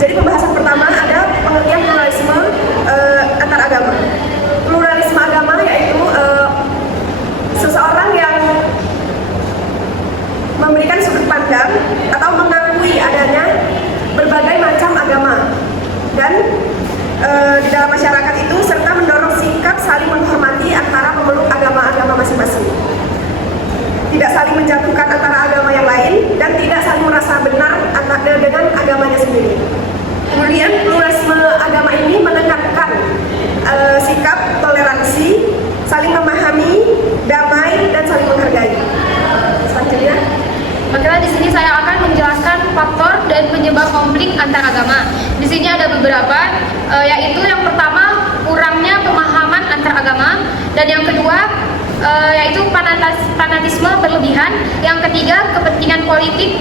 Jadi pembahasan pertama ada pengertian pluralisme antar agama. Pluralisme agama yaitu seseorang yang memberikan sudut pandang atau mengakui adanya berbagai macam agama dan di dalam masyarakat itu serta mendorong sikap saling menghormati antara pemeluk agama-agama masing-masing. Tidak saling menjatuhkan antara agama yang lain dan tidak saling merasa benar dengan agamanya sendiri. Kemudian pluralisme agama ini menekankan sikap toleransi, saling memahami, damai dan saling menghargai. Selanjutnya, Oke, di sini saya akan menjelaskan faktor dan penyebab konflik antar agama. Di sini ada beberapa, yaitu yang pertama kurangnya pemahaman antar agama, dan yang kedua yaitu fanatisme berlebihan, yang ketiga kepentingan politik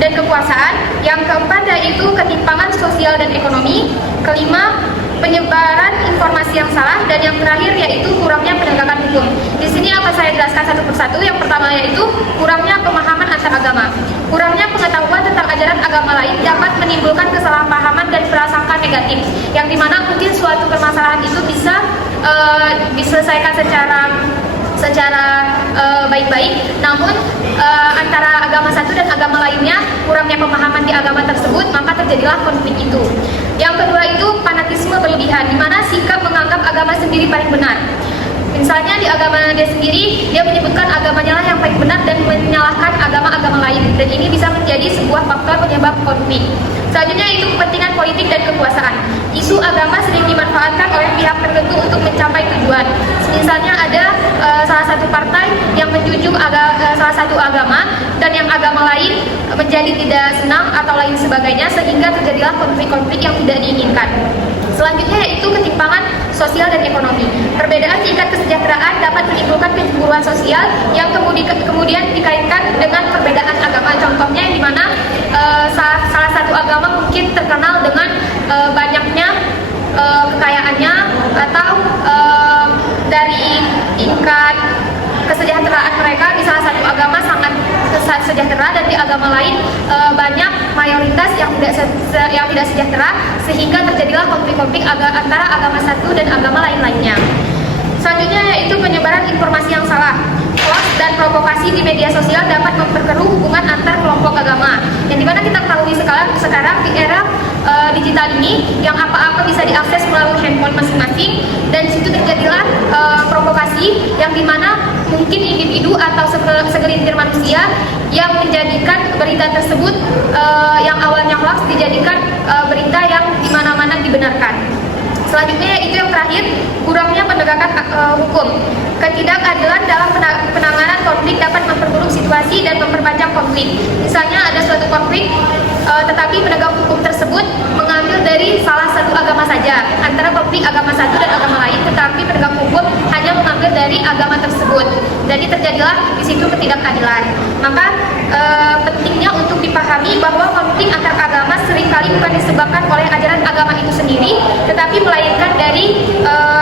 dan kekuasaan, yang keempat yaitu ketimpangan sosial dan ekonomi, kelima penyebaran informasi yang salah, dan yang terakhir yaitu kurangnya penegakan hukum. Di sini akan saya jelaskan satu persatu. Yang pertama yaitu kurangnya pemahaman antar agama. Kurangnya pengetahuan tentang ajaran agama lain dapat menimbulkan kesalahpahaman dan prasangka negatif, yang dimana mungkin suatu permasalahan itu bisa diselesaikan secara baik-baik, namun antara agama satu dan agama lainnya kurangnya pemahaman di agama tersebut, maka terjadilah konflik itu. Yang kedua itu fanatisme berlebihan, di mana sikap menganggap agama sendiri paling benar. Misalnya di agama dia sendiri, dia menyebutkan agamanya lah yang paling benar dan menyalahkan agama-agama lain, dan ini bisa menjadi sebuah faktor penyebab konflik. Selanjutnya itu kepentingan politik dan kekuasaan. Isu agama sering dimanfaatkan oleh pihak tertentu untuk mencapai tujuan. Misalnya ada salah satu partai yang menjunjung salah satu agama dan yang agama lain menjadi tidak senang atau lain sebagainya, sehingga terjadilah konflik-konflik yang tidak diinginkan. Selanjutnya yaitu ketimpangan sosial dan ekonomi. Perbedaan tingkat kesejahteraan dapat menimbulkan kecemburuan sosial yang kemudian dikaitkan dengan perbedaan agama. Contohnya di mana salah satu agama mungkin terkenal dengan banyaknya kekayaannya, atau dari tingkat kesejahteraan mereka di salah satu agama sangat sejahtera, dan di agama lain banyak mayoritas yang tidak sejahtera, sehingga terjadilah konflik-konflik antara agama satu dan agama lain-lainnya. Selanjutnya yaitu penyebaran informasi yang salah. Hoax dan provokasi di media sosial dapat memperkeruh hubungan antar kelompok agama, yang dimana kita ketahui sekarang di era digital ini, yang apa-apa bisa diakses melalui handphone masing-masing, dan situ terjadilah provokasi yang dimana mungkin individu atau segelintir manusia yang menjadikan berita tersebut yang awalnya hoax dijadikan berita yang dimana-mana dibenarkan. Selanjutnya yaitu yang terakhir, kurangnya penegakan hukum. Ketidakadilan dalam penanganan konflik dapat memperburuk situasi dan memperpanjang konflik. Misalnya ada suatu konflik, tetapi penegak hukum tersebut mengambil dari salah satu agama saja, antara konflik agama satu dan agama lain, tetapi penegak hukum hanya mengambil dari agama tersebut. Jadi terjadilah di situ ketidakadilan. Maka pentingnya untuk dipahami bahwa konflik antar agama seringkali bukan disebabkan oleh ajaran agama itu sendiri, tetapi melainkan dari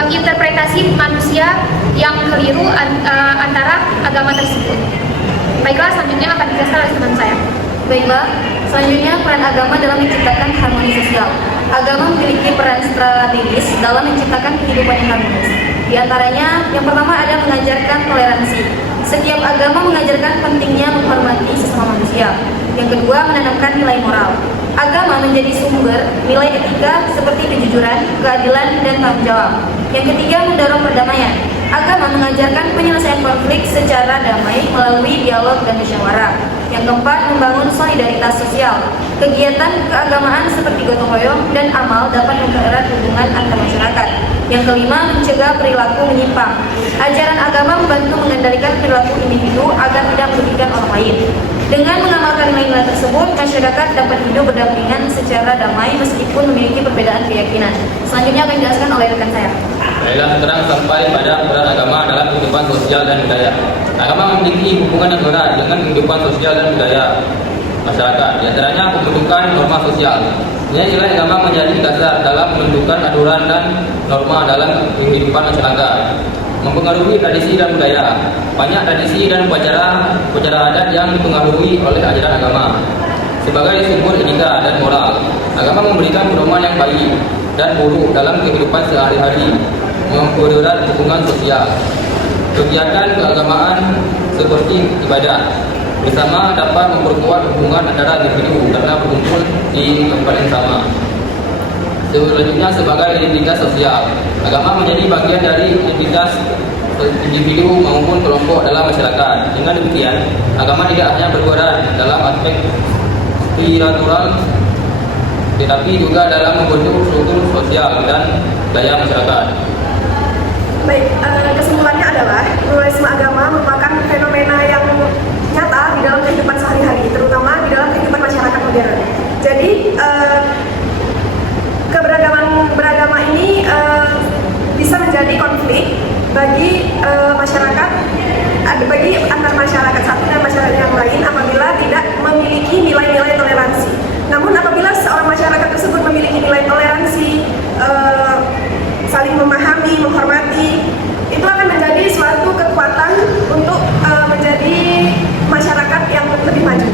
interpretasi manusia yang keliru antara agama tersebut. Baiklah, selanjutnya akan dijelaskan oleh teman saya. Baiklah, selanjutnya peran agama dalam menciptakan harmoni sosial. Agama memiliki peran strategis dalam menciptakan kehidupan yang harmonis. Di antaranya, yang pertama ada mengajarkan toleransi. Setiap agama mengajarkan pentingnya menghormati sesama manusia. Yang kedua, menanamkan nilai moral. Agama menjadi sumber nilai etika seperti kejujuran, keadilan, dan tanggung jawab. Yang ketiga, mendorong perdamaian. Agama mengajarkan penyelesaian konflik secara damai melalui dialog dan musyawarah. Yang keempat, membangun solidaritas sosial. Kegiatan keagamaan seperti gotong royong dan amal dapat mempererat hubungan antar masyarakat. Yang kelima, mencegah perilaku menyimpang. Ajaran agama membantu mengendalikan perilaku individu agar tidak merugikan orang lain. Dengan mengamalkan nilai-nilai tersebut, masyarakat dapat hidup berdampingan secara damai meskipun memiliki perbedaan keyakinan. Selanjutnya akan dijelaskan oleh rekan saya. Baiklah, sekarang sampai pada peran agama dalam kehidupan sosial dan budaya. Agama memiliki hubungan yang erat dengan kehidupan sosial dan budaya masyarakat. Di antaranya pembentukan norma sosial. Nilai agama menjadi dasar dalam pembentukan aturan dan norma dalam kehidupan masyarakat. Mempengaruhi tradisi dan budaya. Banyak tradisi dan upacara adat yang dipengaruhi oleh ajaran agama. sebagai sumber etika dan moral. Agama memberikan pedoman yang baik dan buruk dalam kehidupan sehari-hari, mempererat hubungan sosial. Kegiatan keagamaan seperti ibadah bersama dapat memperkuat hubungan antara individu karena berkumpul di tempat yang sama. Selanjutnya, sebagai identitas sosial, agama menjadi bagian dari identitas individu maupun kelompok dalam masyarakat. Dengan demikian, agama tidak hanya berperan dalam aspek spiritual, tetapi juga dalam membentuk struktur sosial dan daya masyarakat. Baik, kesimpulannya adalah pluralisme agama merupakan fenomena yang nyata di dalam kehidupan sehari-hari, terutama di dalam kehidupan masyarakat modern. Jadi, keberagaman beragama ini bisa menjadi konflik bagi masyarakat, bagi antar masyarakat satu dan masyarakat yang lain apabila tidak memiliki nilai-nilai toleransi. Namun apabila seorang masyarakat tersebut memiliki nilai toleransi, saling memahami, menghormati, itu akan menjadi suatu kekuatan untuk menjadi masyarakat yang lebih maju.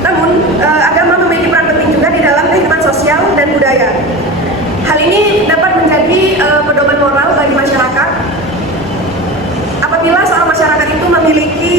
Namun, agama memiliki peran penting juga di dalam kehidupan sosial dan budaya. Hal ini dapat menjadi pedoman moral bagi masyarakat apabila seorang masyarakat itu memiliki